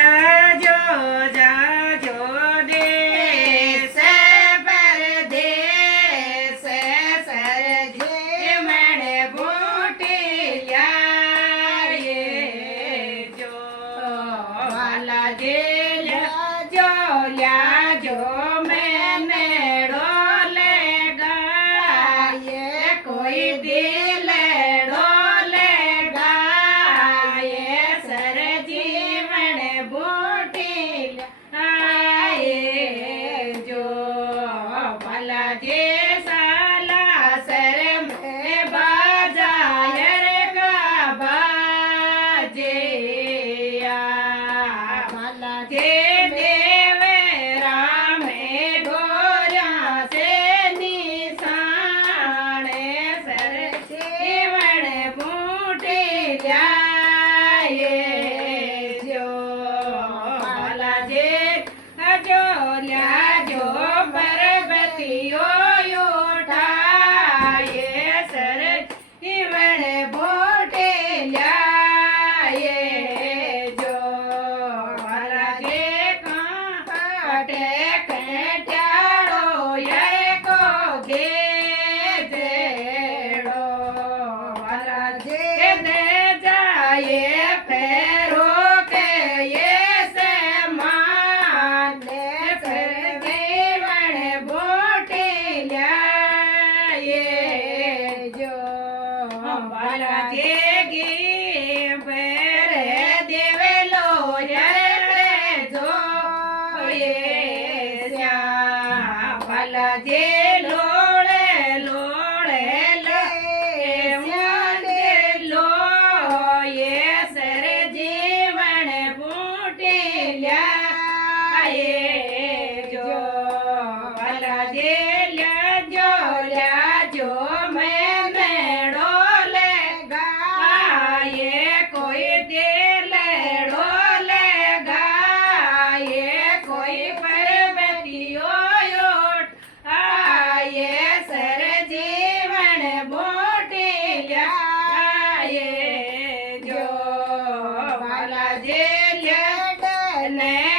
જાજો જાજો દેશ પરદેશ સરજે મણે બુટિયા જો વાલા જે લ્યાજો લ્યાજો મેને ડોલે ગાયે કોઈ દિલ ડોલે ગાયે સરજી મણે બુટિયા જો વાલા જે સાલા સર में बाजाय रे का बाजे माला जे देवे रामे गोरा से निशाने सर जीवन बूटे जाए जो माला जे जो ल्या जो पर्वतियो જે લોળે લોળે લે મોંડે લોયે સર જીવન બૂટી લ્યાયે જો વાલા જે લ્યાજો મેં ડોલે ગાયે કોઈ દિલ ડોલે ગાયે કોઈ પરબતિયો सर जीवन बोटिया जो वाला जे ने